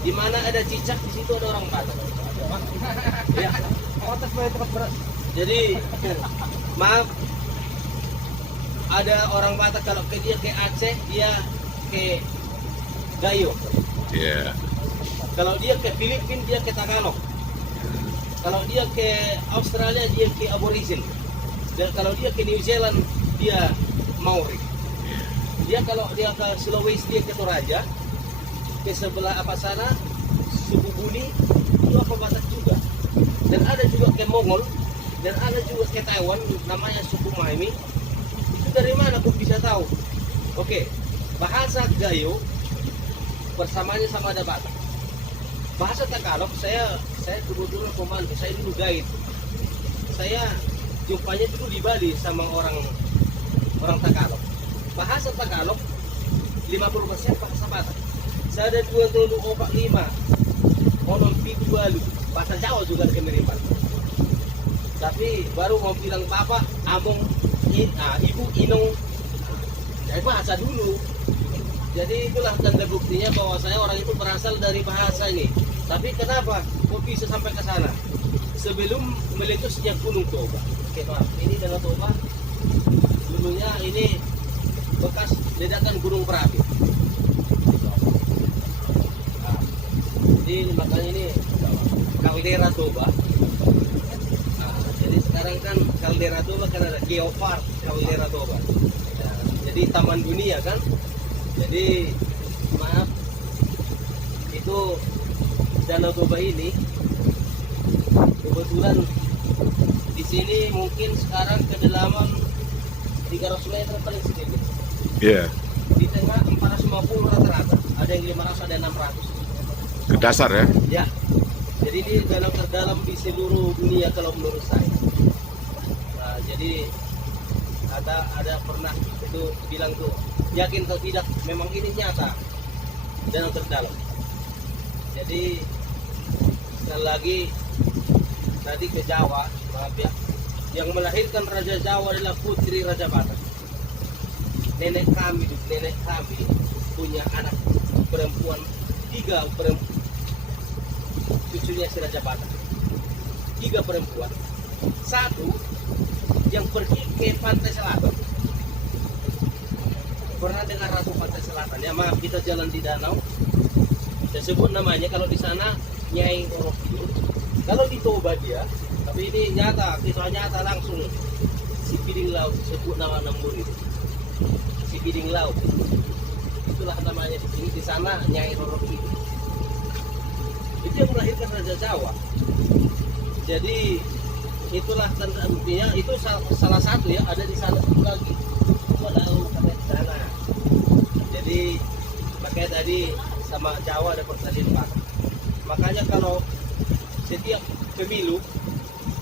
Di mana ada cicak, di situ ada orang Batak. Ya. Jadi maaf, ada orang Batak kalau ke dia ke Aceh, dia ke Gayo. Iya. Kalau dia ke Filipina, dia ke Tagalog. Kalau dia ke Australia, dia ke Aborigin. Dan kalau dia ke New Zealand, dia Maori. Dia kalau dia ke Sulawesi, dia ke Toraja. Ke sebelah apa sana, suku Buni, itu apa Batak juga. Dan ada juga ke Mongol, dan ada juga ke Taiwan, namanya suku Maimi. Itu dari mana aku bisa tahu? Oke, bahasa Gayo bersamanya sama ada Batak. Bahasa Tagalog, saya kebetulan pembantu, saya dulu guide. Saya jumpanya dulu di Bali sama orang Tagalog. Bahasa Tagalog 50% bahasa Batak. Saya ada 2,5 onon pitu balu. Bahasa Jawa juga kemiripan. Tapi baru mau bilang bapak, among, ibu, inong, saya bahasa dulu. Jadi itulah tanda buktinya bahwa saya orang itu berasal dari bahasa ini. Tapi kenapa kok bisa sampai ke sana? Sebelum meletusnya Gunung Toba. Oke Pak, ini Danau Toba. Dulunya ini bekas ledakan gunung berapi. Nah, jadi makanya ini kaldera Toba. Nah, jadi sekarang kan kaldera Toba kan ada geopark kaldera Toba. Nah, jadi taman dunia kan. Jadi maaf, itu Danau Toba ini kebetulan di sini mungkin sekarang kedalaman 300 meter paling sedikit. Iya. Di tengah 450 rata-rata, ada yang 500, ada yang 600. Ke dasar ya? Ya, jadi ini danau terdalam di seluruh dunia kalau menurut saya. Nah, jadi ada pernah itu bilang tuh, yakin atau tidak, memang ini nyata danau terdalam. Jadi sekali lagi tadi ke Jawa, maaf ya, yang melahirkan Raja Jawa adalah putri Raja Batak. Nenek kami punya anak perempuan 3 perempuan, cucunya si Raja Batak. 3 perempuan, 1 yang pergi ke pantai selatan. Pernah dengar Ratu Pantai Selatan? Ya maaf, kita jalan di danau. Saya sebut namanya, kalau di sana Nyai Roro Kidul. Kalau di Toba dia, tapi ini nyata, kisah nyata langsung. Si Piring Laut, sebut nama murid. Si Piring Laut. Itulah namanya di sini. Di sana Nyai Roro Kidul. Itu yang melahirkan Raja Jawa. Jadi itulah tanda buktinya. Itu salah satu ya. Ada di sana satu lagi. Itu ada sampai di sana. Jadi makanya tadi sama Jawa ada pertandingan Batak. Makanya kalau setiap pemilu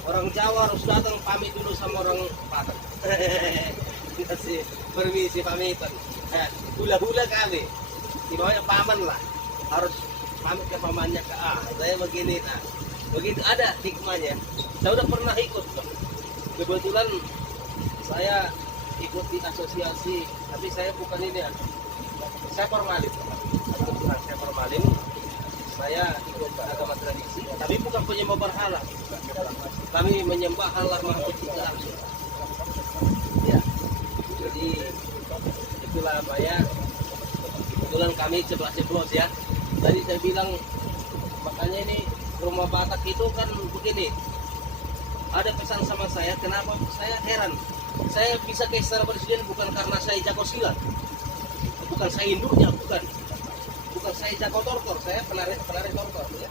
orang Jawa harus datang pamit dulu sama orang Batak. Kasih permisi pamitan. Hula-hula kali. Dimana paman lah. Harus pamit ke pamannya ke saya begini. Nah, begitu ada hikmahnya. Saya udah pernah ikut. Kebetulan saya ikut di asosiasi, tapi saya bukan ini ya. Saya formalin. Saya formalin. Saya ikut agama tradisi, tapi bukan penyembah berhala. Kami menyembah Allah Maha Pencipta langsung. Ya. Jadi itulah apa ya. Kebetulan kami ceplos ya. Tadi saya bilang makanya ini rumah Batak itu kan begini. Ada pesan sama saya, kenapa saya heran. Saya bisa ke istana presiden bukan karena saya jago silat. Bukan saya induknya, bukan saya jago tortor, saya penari tortor ya.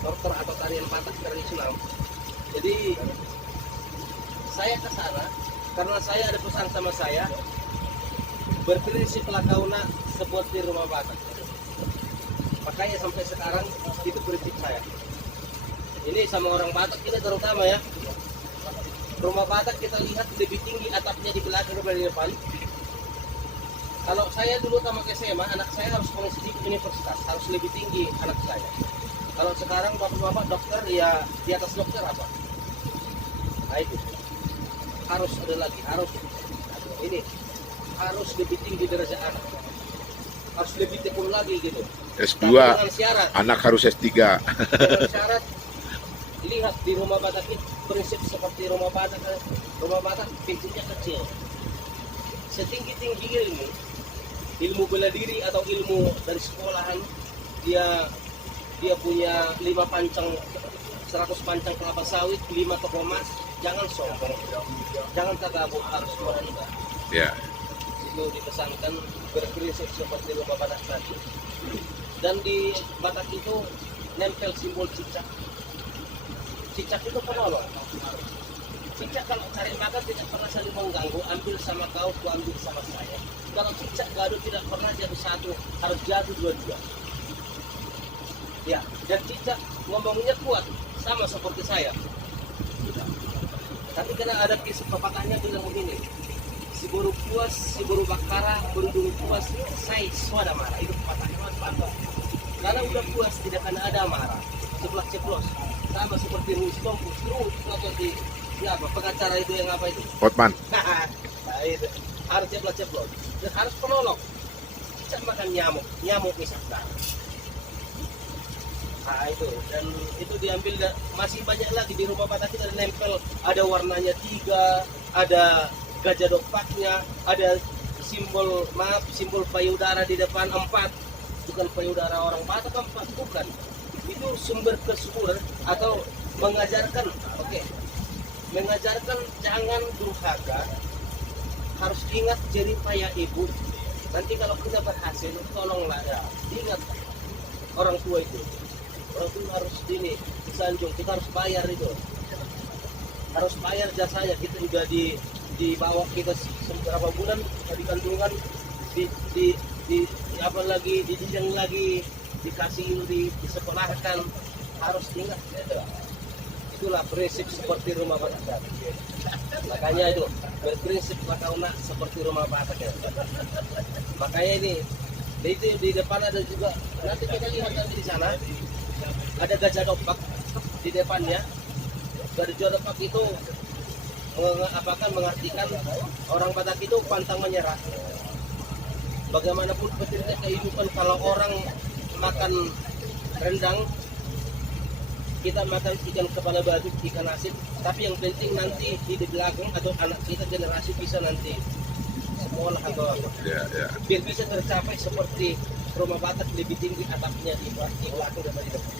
Tortor atau tarian Batak tradisional. Jadi saya ke sana karena saya ada pesan sama saya, berprinsip lakauna seperti rumah Batak. Makanya sampai sekarang itu prinsip saya. Ini sama orang Batak kita terutama ya. Rumah Batak kita lihat lebih tinggi atapnya di belakang daripada di depan. Kalau saya dulu tamat SMA, anak saya harus mengisi ke universitas, harus lebih tinggi anak saya. Kalau sekarang bapak-bapak dokter, ya di atas dokter apa? Nah itu harus ada lagi, harus ini harus lebih tinggi derajat anak. harus lebih tekun lagi gitu. S2, Tapi dengan syarat, anak harus S3. dengan syarat dilihat di rumah Batak itu prinsip seperti rumah Batak. Rumah Batak pintunya kecil. Setinggi-tinggi ilmu bela diri atau ilmu dari sekolahan, dia punya 5 pancang 100 pancang kelapa sawit, 5 toko emas, jangan sombong, jangan takabur, harus merendah. Ya, Itu dipesankan berprinsip seperti rumah Batak tadi. Dan di Batak itu nempel simbol cicak. Cicak itu penolong. Cicak kalau cari makan tidak pernah saling mengganggu, ambil sama kau, ku ambil sama saya. Kalau cicak gaduh tidak pernah jatuh satu, harus jatuh dua-dua. Ya, dan cicak ngomongnya kuat, sama seperti saya. Tapi karena ada kisah pepatahnya bilang begini, si buruk puas, si buruk bakara, berundung puas, saya suada marah. Itu pepatahnya mantap. Karena udah puas tidak akan ada marah. Ceplos-ceplos, sama seperti Rustom, atau di apa pengacara itu yang apa itu? Hotman. Nah, itu harus ceplos-ceplos dan harus penolong. Cicak makan nyamuk misalkan. Nah itu, dan itu diambil masih banyak lagi di rumah Batak kita nempel, ada warnanya 3, ada gajah dopaknya, ada simbol payudara di depan 4, bukan payudara orang Batak 4, bukan. Itu sumber kesuburan atau mengajarkan, mengajarkan jangan durhaka, harus ingat jerih payah ibu. Nanti kalau kita berhasil, tolonglah ya, ingat orang tua itu. Orang tua harus disanjung, kita harus bayar itu. Harus bayar jasanya, kita juga dibawa kita beberapa bulan di kandungan, di apa lagi, dididik lagi, dikasih disekolahkan, harus ingat ya. Itulah prinsip seperti rumah Batak. Makanya itu berprinsip makauna seperti rumah Batak ya. Makanya ini di depan ada juga, nanti kita lihat nanti di sana ada gajah dopak di depannya. Gajah dopak itu mengartikan orang Batak itu pantang menyerah. Bagaimanapun petirnya kehidupan, kalau orang makan rendang, kita makan ikan kepala batu, ikan asin, tapi yang penting nanti di belakang atau anak kita generasi bisa nanti sekolah atau apa. Biar bisa tercapai seperti rumah Batak, lebih tinggi atapnya di belakang daripada di depan.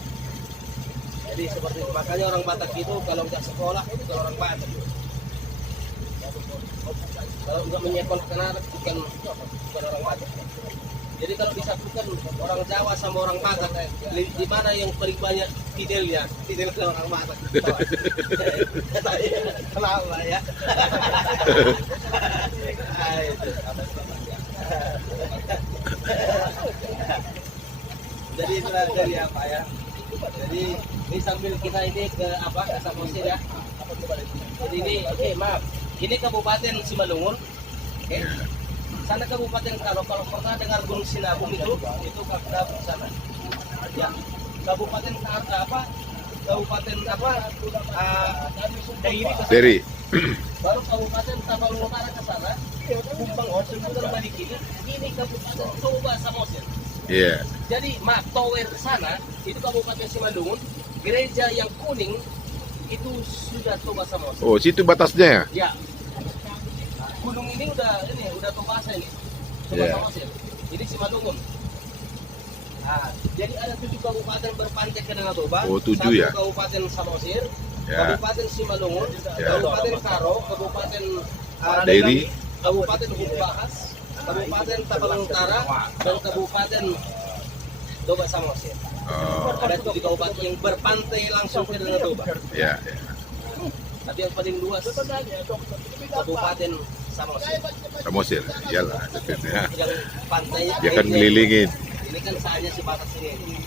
Jadi seperti itu. Makanya orang Batak itu kalau nggak sekolah itu orang Batak. Kalau nggak menyekolahkan anak bukan orang Batak. Jadi kalau disatukan orang Jawa sama orang Batak, di mana yang paling banyak fidelnya? Fidel ke orang Batak. Kenapa ya? Jadi itulah dari apa ya? Jadi ini sambil kita ini ke Samosir ya. Jadi ini maaf. Ini Kabupaten Simalungun. Sana Kabupaten kalau pernah dengar Gunung Sinabung itu Kabupaten sana. Ya. Kabupaten Dari. Baru Kabupaten Tabalong Utara ke sana, Kumbang Hotel balik ini Kabupaten Toba Samosir. Iya. Jadi Tower sana itu Kabupaten Simalungun, gereja yang kuning itu sudah Toba Samosir. Oh, situ batasnya ya? Ya. Gunung ini udah Tobasa ini. Toba Samosir. Ini Simalungun. Nah, jadi ada 7 kabupaten berpantai ke Danau Toba. Oh, 7 ya. Kabupaten Samosir, Ya. Kabupaten Simalungun, Ya. Kabupaten Karo, Kabupaten Dairi, Kabupaten Humbahas, Kabupaten Tabalong Utara, dan Kabupaten Toba Samosir. Ada 7 kabupaten yang berpantai langsung ke Danau Toba. ya. Tapi yang paling luas Kabupaten Samosir. Samosir, iyalah. Yang pantainya Dia kan melilingin. ini kan saatnya si batas ini.